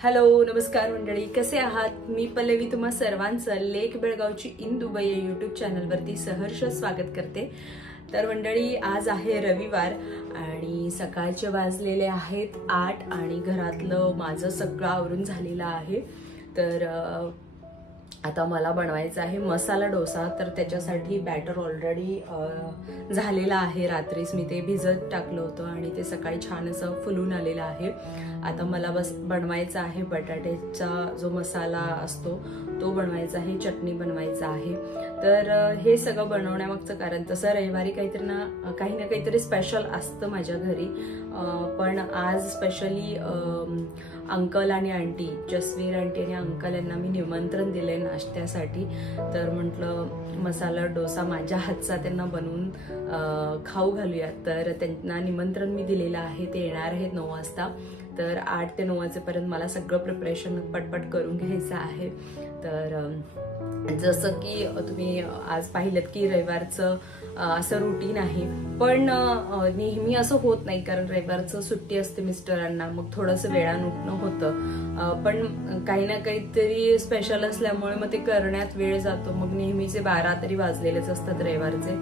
Hello नमस्कार मंडळी, कसे आहात? मी पल्लवी तुम्हा सर्वांचं लेक बेळगावची इन दुबई या यूट्यूब चॅनलवरती सहर्ष स्वागत करते। तर मंडळी, आज आहे रविवार आणि सकाळचे वाजलेले आहेत 8 आणि घरातलं माझं सगळं आवरून झालेलं आहे। तर आता मला बनवायचा आहे मसाला डोसा। तर त्याच्यासाठी बॅटर ऑलरेडी झालेला आहे, रात्रीच मी ते भिजत टाकलं होतं आणि ते सकाळी छान असं फुलून आलेलं आहे। आता मला बस बनवायचा आहे बटाट्याचा जो मसाला असतो तो बनवायचा आहे, चटणी बनवायचा आहे। तर हे सगळं बनवण्यामागचं कारण, तसं रविवारी काही ना काहीतरी स्पेशल असतं माझ्या घरी, पण आज स्पेशली अंकल आणि आंटी, जसवीर आंटी आणि अंकल यांना मी निमंत्रण दिले नाश्त्यासाठी। तर म्हटलं मसाला डोसा माझ्या हातचा त्यांना बनवून खाऊ घालूया। तर त्यांना निमंत्रण मी दिलेलं आहे, ते येणार आहेत 9 वाजता। तर 8 ते 9 वाजेपर्यंत मला सगळं प्रिपरेशन पटपट करून घ्यायचं आहे। तर जसं की तुम्ही आज पाहिलं की रविवारचं असं रुटीन आहे, पण नेहमी असं होत नाही, कारण रविवारचं सुट्टी असते मिस्टरांना, मग थोडंसं वेळानं उठणं होतं। पण काही ना काहीतरी स्पेशल असल्यामुळे मग ते करण्यात वेळ जातो। मग नेहमीचे 12 तरी वाजलेलेच असतात रविवारचे,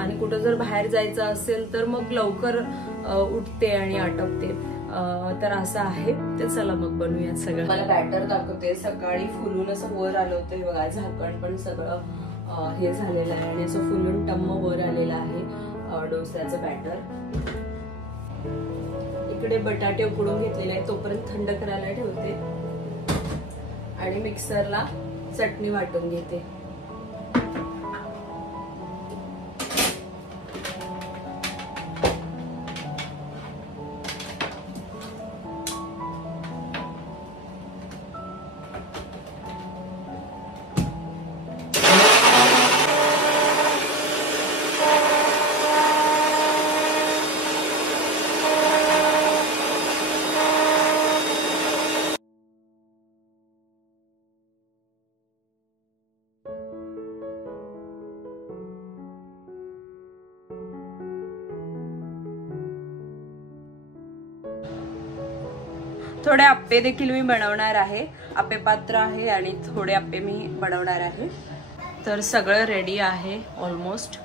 आणि कुठं जर बाहेर जायचं असेल तर मग लवकर उठते आणि आटपते। तर असं आहे। तर चला मग बनवूयात सगळं। मला बॅटर दाखवते, सकाळी फुलून असं वर आलं होतं बघा, झाकण पण सगळं हे झालेलं आहे आणि असं फुलून टम्म वर आलेलं आहे डोस्याचं बॅटर। इकडे बटाटे उकडून घेतलेले आहेत, तोपर्यंत थंड करायला ठेवते आणि मिक्सरला चटणी वाटून घेते। थोडे आप्पे देखील मी बनवणार आहे, आप्पे पात्र आहे आणि थोडे आप्पे मी बनवणार आहे। तर सगळं रेडी आहे ऑलमोस्ट।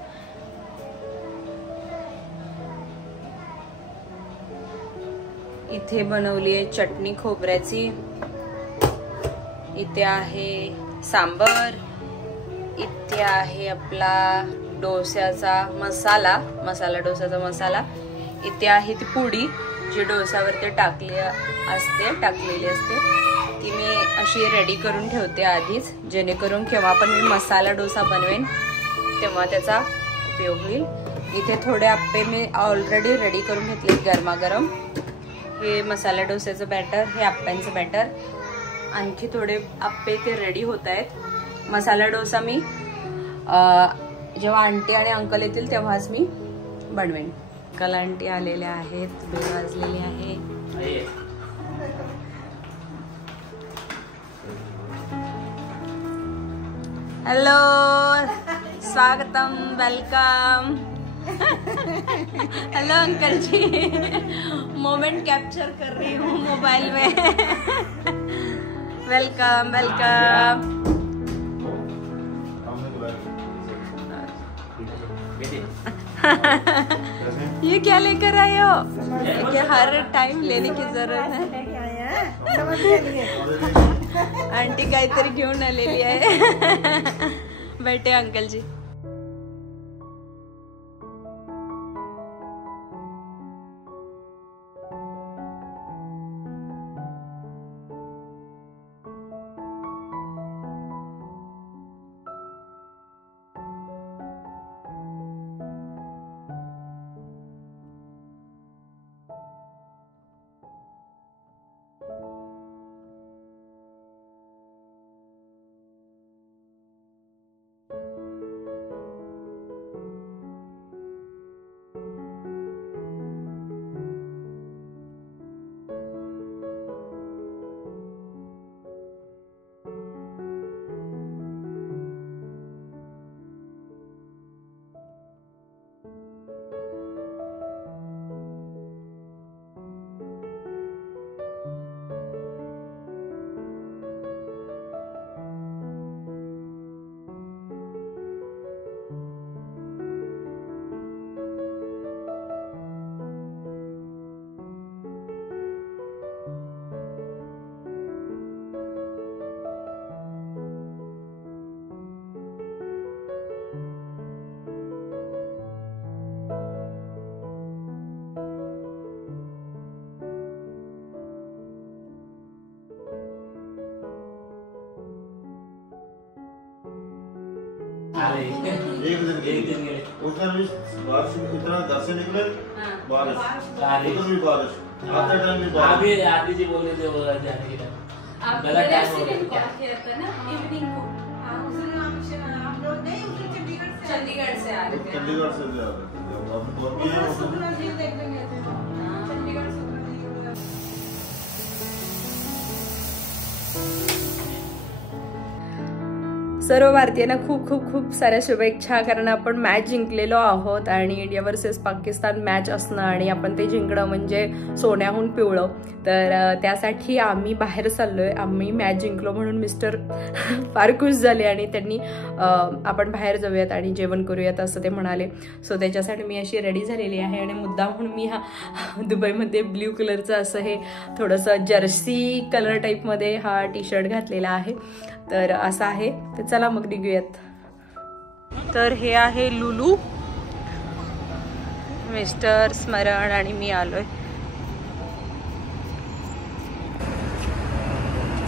इथे बनवली आहे चटणी खोबऱ्याची, इथे आहे सांबर, इथे आहे आपला डोस्याचा मसाला, मसाला डोसाचा मसाला, इथे आहे ती पुडी जी डोसावरती टाकलेली असते, ती मी अशी रेडी करून ठेवते आधीच, जेणेकरून केव्हा पण मी मसाला डोसा बनवेन तेव्हा त्याचा उपयोग होईल। इथे थोडे आप्पे मी ऑलरेडी रेडी करून घेतले गरमागरम। हे मसाला डोस्याचं बॅटर, हे आप्प्यांचं बॅटर, आणखी थोडे आप्पे ते रेडी होत आहेत। मसाला डोसा मी जेव्हा आंटी आणि अंकल येतील तेव्हाच मी बनवेन। अंकल आंटी आलेले आहेत, बेल वाजलेली आहे। हेलो, स्वागतम, वेलकम। हेलो अंकल जी, मोमेंट कैप्चर कर रही हूँ मोबाइल में। Welcome welcome. ये क्या लेकर आए हो? क्या हर टाइम लेने की जरूरत है? आंटी काहीतरी घेऊन आलेली आहे। बैठे अंकल जी। एक दिन के उस दिन भी बारिश इतना 10 से निकले बारिश उधर भी बारिश आते टाइम भी बारिश अभी जी बोल रहे थे वो जाने के टाइम गलत टाइम हो गया ना इवनिंग को हम लोग नहीं चंडीगढ़ से आ रहे थे। चंडीगढ़ से भी आ रहे थे अब बोल के चंडीगढ़ से सर्व भारतीयांना खूप खूप खूप साऱ्या शुभेच्छा, कारण आपण मॅच जिंकलेलो आहोत आणि इंडिया वर्सेस पाकिस्तान मॅच असणं आणि आपण ते जिंकणं म्हणजे सोन्याहून पिवळं. तर त्यासाठी आम्ही बाहेर चाललोय. आम्ही मॅच जिंकलो म्हणून मिस्टर फार खुश झाले आणि त्यांनी आपण बाहेर जाऊयात आणि जेवण करूयात असं ते म्हणाले. सो त्याच्यासाठी मी अशी रेडी झालेली आहे आणि मुद्दाम म्हणून मी हा दुबईमध्ये ब्ल्यू कलरचं असं हे थोडंसं जर्सी कलर टाईपमध्ये हा टी शर्ट घातलेला आहे. तर असं आहे. तर चला मग निघूयात. तर हे आहे लुलू, मिस्टर स्मरण आणि मी आलोय.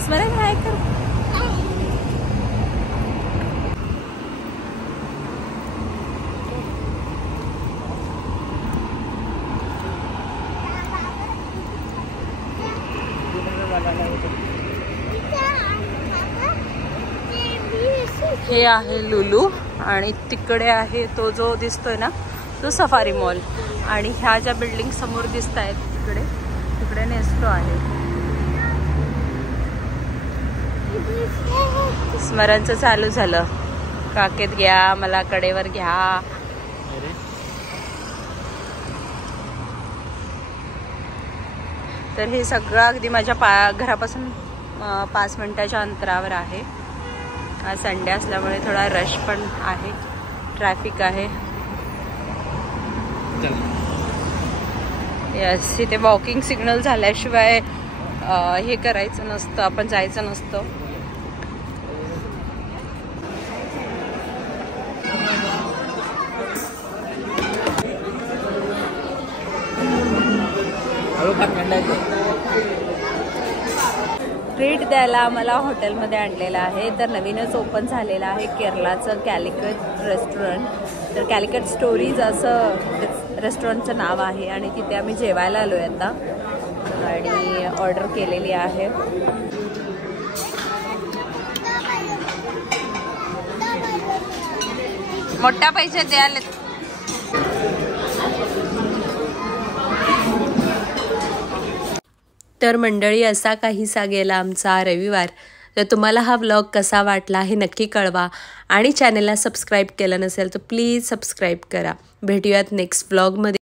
स्मरण हाय कर. हे आहे लुलू आणि तिकडे आहे तो जो दिसतोय ना तो सफारी मॉल आणि ह्या ज्या बिल्डिंग समोर दिसत आहेत तिकडे तिकडे नेस्टो आहे. स्मरणचं चालू झालं, काकेत घ्या मला कडेवर घ्या. तर हे सगळं अगदी माझ्या घरापासून 5 मिनिटाच्या अंतरावर आहे. आज संडे असल्यामुळे थोडा रश पण आहे, ट्रॅफिक आहे. यस, इथे वॉकिंग सिग्नल झाल्याशिवाय हे करायचं नसतं, आपण जायचं नसतं. ट्रीट द्यायला मला हॉटेलमध्ये आणलेलं आहे. तर नवीनच ओपन झालेलं आहे केरलाचं कॅलिकट रेस्टॉरंट. तर कॅलिकट स्टोरीज असं रेस्टॉरंटचं नाव आहे आणि तिथे आम्ही जेवायला आलो आहे आता आणि ऑर्डर केलेली आहे. मोठा पैसे द्यायला. तर मंडळी असा काहीसा गेला आमचा रविवार. तर तुम्हाला हा व्लॉग कसा वाटला हे नक्की कळवा आणि चॅनलला सबस्क्राईब केलं नसेल तर प्लीज सबस्क्राईब करा. भेटूयात नेक्स्ट व्लॉगमध्ये.